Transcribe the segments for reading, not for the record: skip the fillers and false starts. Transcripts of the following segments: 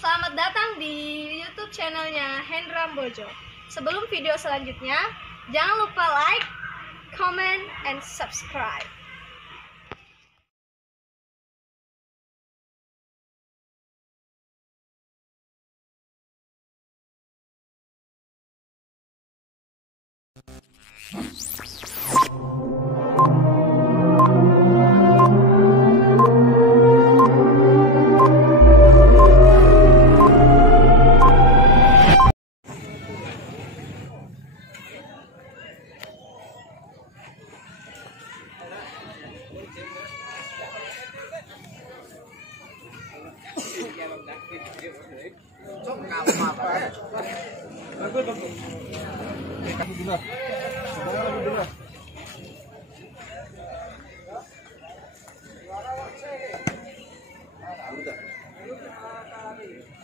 Selamat datang di YouTube channelnya Hendra Bojo. Sebelum video selanjutnya, jangan lupa like, comment, and subscribe.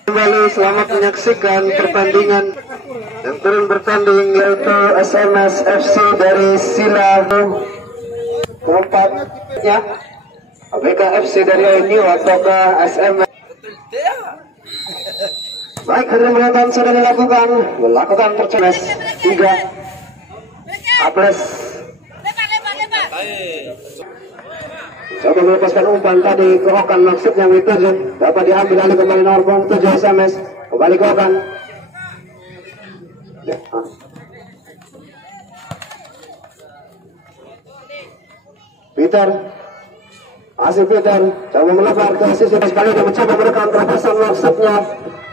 Kembali selamat menyaksikan pertandingan yang turun bertanding, yaitu SMS FC dari Sila keempat ya, ABK FC dari INU ataukah SMS. Baik, hadirin penonton sudah melakukan percobaan 3 Apres. Coba melepaskan umpan tadi ke Okan, maksudnya itu dapat diambil alih kembali nomor punggung 7 SMS, kembali ke Okan. Ya, Peter, masih Peter, coba melebar ke sisi sekali dan mencoba menekan terobosan, maksudnya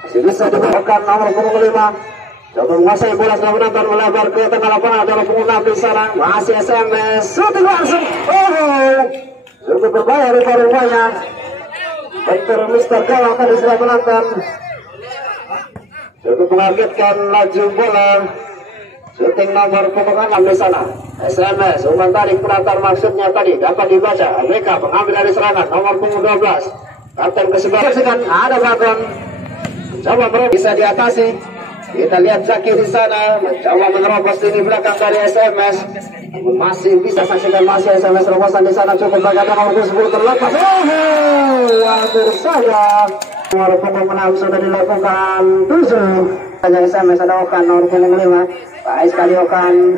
masih bisa dibawakan nomor punggung 5. Coba menguasai bola setelah menonton, melebar ke tengah lapangan, nomor punggung 6 di sana, masih SMS, shooting langsung. Cukup berbahaya di rumahnya. Bentar Mister Gawang tadi sudah menonton. Cukup mengagetkan laju bola. Shooting nomor punggung 6 di sana. SMS, umpan tarik penantar, maksudnya tadi dapat dibaca. ABK pengambil dari serangan nomor punggung 12. Kapten ke-11 ada Bagon. Coba bro, bisa diatasi. Kita lihat Zaki di sana mencoba menerobos ini belakang dari SMS. Masih bisa saksikan, masih SMS terobosan di sana, cukup bagaimana nomor 10 terlepas. Hampir saja. Nomor punggung 6 sudah dilakukan 7. Hanya SMS ada Okan nomor punggung 5. Baik sekali Okan.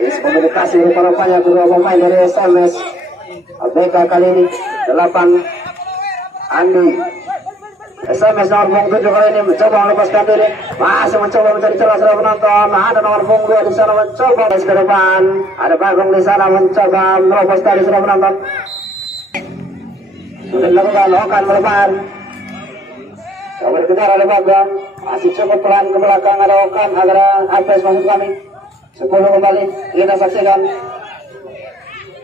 Ini semoga dikasih rupanya kedua pemain dari SMS. ABK kali ini 8 Andi. SMS nomor punggung 7 kali ini mencoba melepaskan diri, masih mencoba mencari celah setelah menonton. Ada nomor punggung 2 di sana mencoba ke depan, ada Bagong di sana mencoba menerobos tadi sudah menonton. Sudah dilakukan Okan melebar, coba dikejar oleh Bagong, masih cukup pelan ke belakang, ada Okan agar Apres maksud kami. 10 kembali kita saksikan.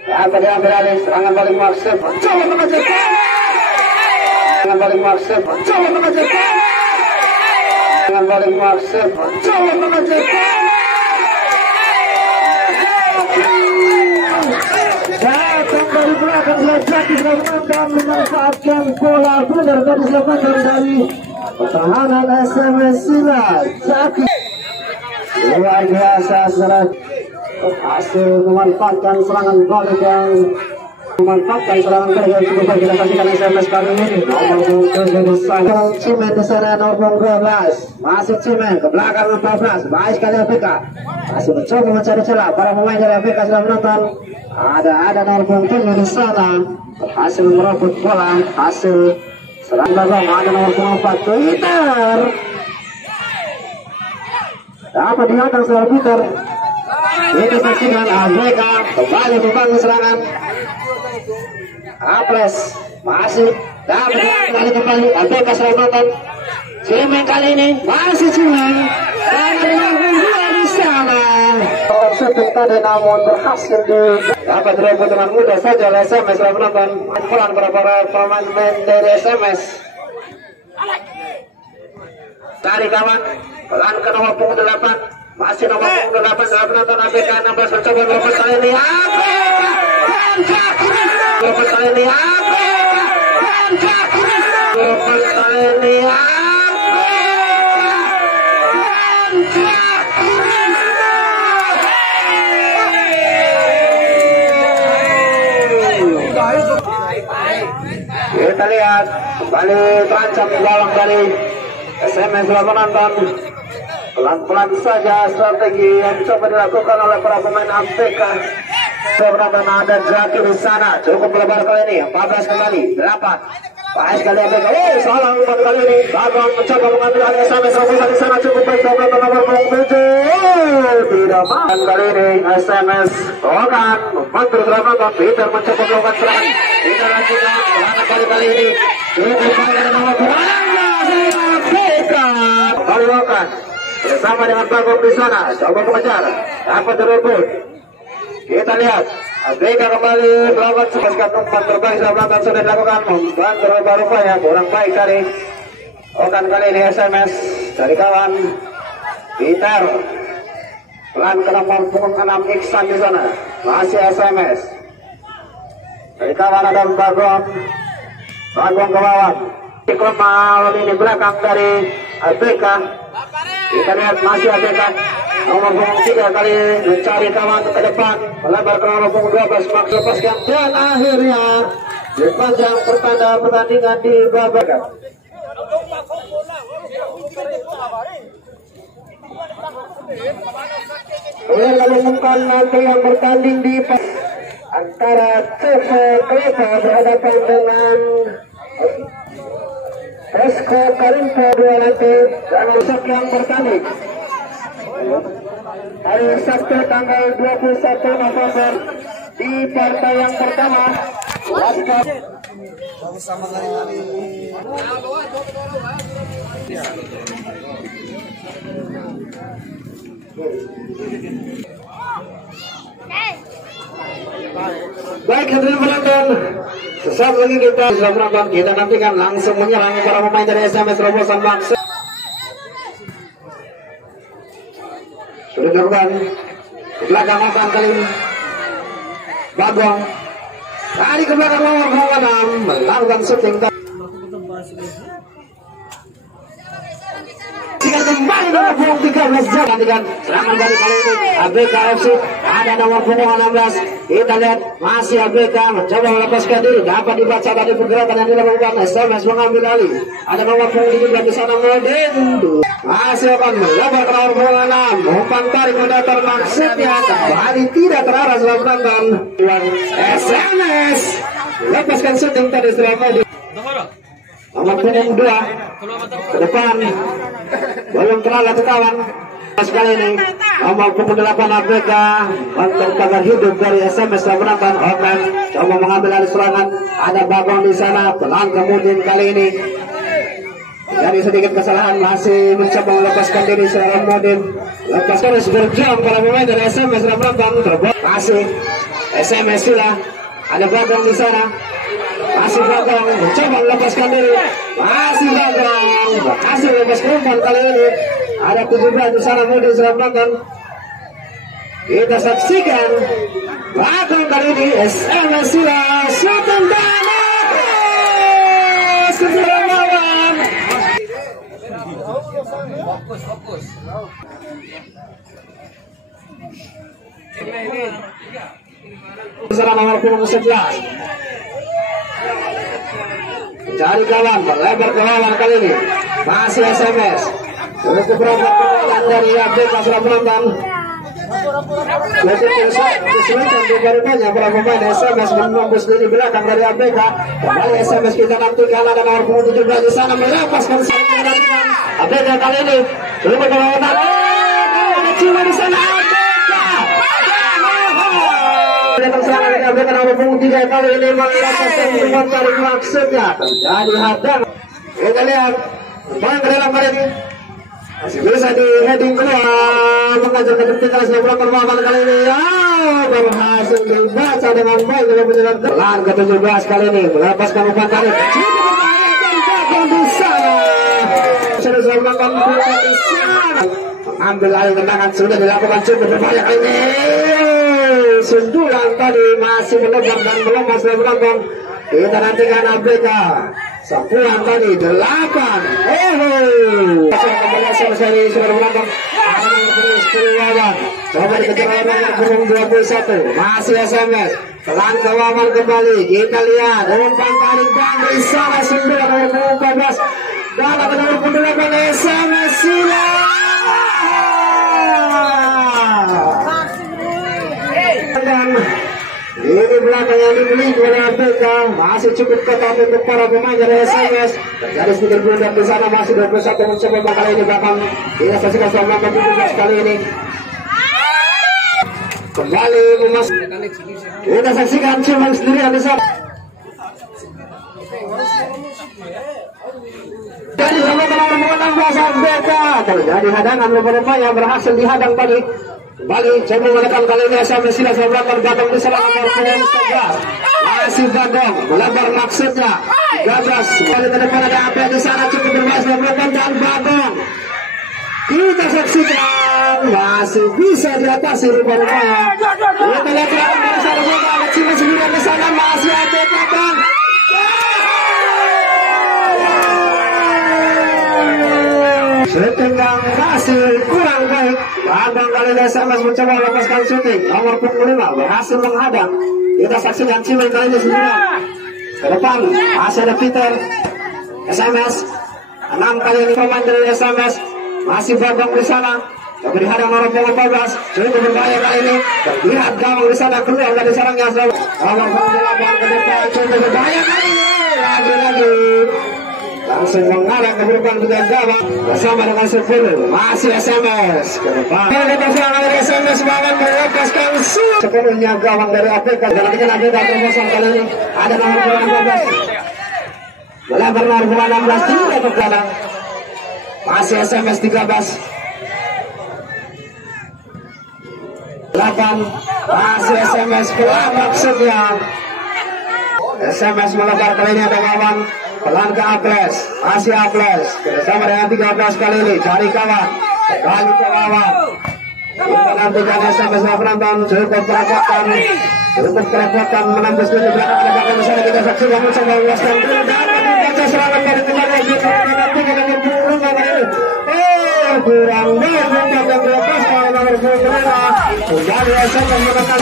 Apa diambil alih, serangan balik maksud, coba mengajarkan. Dengan balik maksud, coba mengajarkan. Dengan balik maksud, coba mengajarkan. Datang dari belakang, Zaki sudah menonton, memanfaatkan bola benar tadi dilakukan dari pertahanan SMS Sila. Zaki luar biasa, setelah hasil memanfaatkan serangan balik yang memanfaatkan serangan balik yang cukup baik. Kita saksikan SMS kali ini. Cimen di sana nomor punggung 12. Masih Cimen ke belakang 14. Baik sekali ABK. Masih mencoba mencari celah. Para pemain dari ABK sudah menonton. Ada nomor punggung 7 di sana. Berhasil merebut bola. Hasil serangan balik. Ada nomor punggung 4 Twitter. Dapat diandang seorang Peter. Kita saksikan ABK kembali membangun serangan. Apres masih dapat kembali ABK serangan menonton. Cimen kali ini masih Cimen dan dengan dua di sana. Shooting tadi namun berhasil dapat direbut dengan mudah saja oleh SMS setelah menonton. Pelan para pemain dari SMS. Cari kawan, pelan ke nomor punggung 8. Masih nomor punggung 8 dalam penonton ABK 16 mencoba merebut kali ini. Merebut kali ini. Merebut kali ini. Kita lihat kembali terancam gawang dari SMS telah menonton. Pelan-pelan saja strategi yang coba dilakukan oleh para pemain APK. Penonton ada Zaki di sana, cukup lebar kali ini. 14 kembali, 8. Baik sekali APK. Salah umpan kali ini. Bagong mencoba mengambil alih SMS Robusan di sana, cukup baik penonton nomor 7. Tidak mampu kali ini SMS. Okan membantu penonton. Peter mencoba melakukan serangan. Peter lagi kali ini. Cukup baik dari nomor 2. APK kembali Okan bersama dengan Bagong di sana, coba mengejar, dapat direbut. Kita lihat, APK kembali melakukan sebuah umpan terbaik sebelah sudah dilakukan, membantu rubah-rubah kurang baik dari Okan kali ini. SMS dari kawan Peter, pelan ke nomor punggung 6 Iksan di sana, masih SMS dari kawan ada Bagong ke bawah. Kemal ini belakang dari APK. Kita lihat masih APK nomor punggung 3 kali mencari kawan ke depan, melebar ke nomor punggung 12 Max lepaskan, dan akhirnya dipanjang pertanda pertandingan di babak. Lalu bukan nanti yang bertanding di antara CV Kleva berhadapan dengan Esko Karimpo dua nanti dan besok yang bertanding hari Sabtu tanggal 21 November di partai yang pertama Laskar sama kali baik hadirin penonton, sesaat lagi kita sudah menonton, kita nantikan langsung menyerang para pemain dari SMS Robosan Max. Sudah dilakukan ke belakang Okan kali ini. Bagong tadi ke belakang nomor 6 melakukan shooting. Kembali nomor punggung 13 gantikan serangan balik kali ini APK FC ada nomor punggung 16. Kita lihat masih APK mencoba melepaskan diri, dapat dibaca tadi pergerakan yang dilakukan. SMS mengambil alih, ada nomor punggung 17 di sana Modin masih akan melebar ke nomor punggung 6. Umpan tarik mendatar maksudnya kembali tidak terarah setelah menonton. SMS lepaskan shooting tadi setelah Modin. Nomor punggung 2 ke depan belum terlalu kawan sekali ini. Nomor punggung 8 APK untuk pagar hidup dari SMS setelah menonton. Okan coba mengambil alih serangan, ada Bagong di sana, pelan kemudian kali ini dari sedikit kesalahan masih mencoba melepaskan diri seorang Modin. Lepas terus berjuang para pemain dari SMS setelah menonton. Masih SMS sudah ada Bagong di sana, masih Bagong mencoba melepaskan diri, masih Bagong berhasil lepas umpan kali ini. Ada 17 di sana Modin setelah menonton. Kita saksikan Bagong kali ini SMS sudah shooting dan segera lawan. Fokus. Serang nomor punggung 11 mencari kawan, melebar ke lawan kali ini masih SMS. Cukup berapa kemudian dari APK sudah menonton. Kesulitan dari banyak para pemain SMS menembus lini belakang dari APK. Kembali SMS kita nantikan ada nomor punggung 17 di sana melepaskan serangan APK kali ini. Belum ada lawan. Ada jiwa di sana APK. Serangan dari APK nomor punggung 3 kali ini melepaskan umpan tarik maksudnya terjadi hadang. Kita lihat umpan ke dalam kali ini. Masih bisa di heading keluar, mengajar ke depan sebelah perlawanan kali ini. Berhasil dibaca dengan baik dalam penyerangan pelan ke 17 kali ini melepaskan umpan tarik. Cukup membahayakan Bagong di sana. Sudah melakukan umpan di sana. Mengambil alih tendangan sudah dilakukan cukup berbahaya kali ini. Sundulan tadi masih melebar dan melompat setelah menonton. Kita nantikan APK. Sampuan tadi 8. Kembali selesai sudah menonton. Ada nomor 10 lawan. Coba dikejar oleh nomor punggung 21. Masih SMS. Pelan ke lawan kembali. Kita lihat umpan tarik dan di sana sundulan nomor punggung 14. Dan ada nomor punggung 8 SMS Sila. Dan ini belakang yang dimiliki oleh APK masih cukup ketat untuk para pemain dari SMS. Terjadi sedikit blunder di sana, masih 21 mencoba kali ini belakang. Kita saksikan selama 17 kali ini. Kembali kita saksikan Ciman sendiri di sana. Jadi sama nomor 16 APK terjadi hadangan beberapa yang berhasil dihadang tadi. Kembali coba menekan kali ini SMS Sila Sabrangan Badong di sana nomor 11. Masih Badong melebar maksudnya 13. Kembali ke depan ada apa di sana cukup berbahas dan Badong. Kita saksikan masih bisa diatasi rupa-rupanya. Kita lihat di sana ada Ciman sendiri di sana masih ada Badong. Setengah hasil kurang baik. Badong kali ini SMS mencoba melepaskan syuting. Nomor punggung 5 berhasil menghadang. Kita saksikan Ciman kali ini sendirian. Ke depan masih ada Peter. SMS 6 kali ini pemain dari SMS. Masih Badong di sana. Tapi dihadang nomor punggung 14. Cukup berbahaya kali ini. Dan lihat gawang di sana keluar dari sarangnya. Nomor punggung 8 ke depan. Cukup berbahaya kali ini. Lagi-lagi langsung mengarah ke depan dengan gawang bersama dengan Sefir. Masih SMS ke depan. Kita dari SMS bahkan melepaskan sepenuhnya gawang dari APK. Dan kita ada terobosan kali ini ada nomor 15 melebar nomor 16 tidak ke belakang. Masih SMS 13 8 masih SMS pelan maksudnya. SMS melebar kali ini ada gawang pelan ke Aples, masih Aples bersama dengan 13 kali ini cari kawan kembali ke lawan. Kita nantikan SMS penonton cukup merepotkan menembus ke belakang ada belakang bersama kita saksikan mencoba melepaskan dan membaca serangan dari temannya kita nantikan nomor punggung ini. Kurang baik untuk yang melepaskan nomor punggung kembali SMS menekan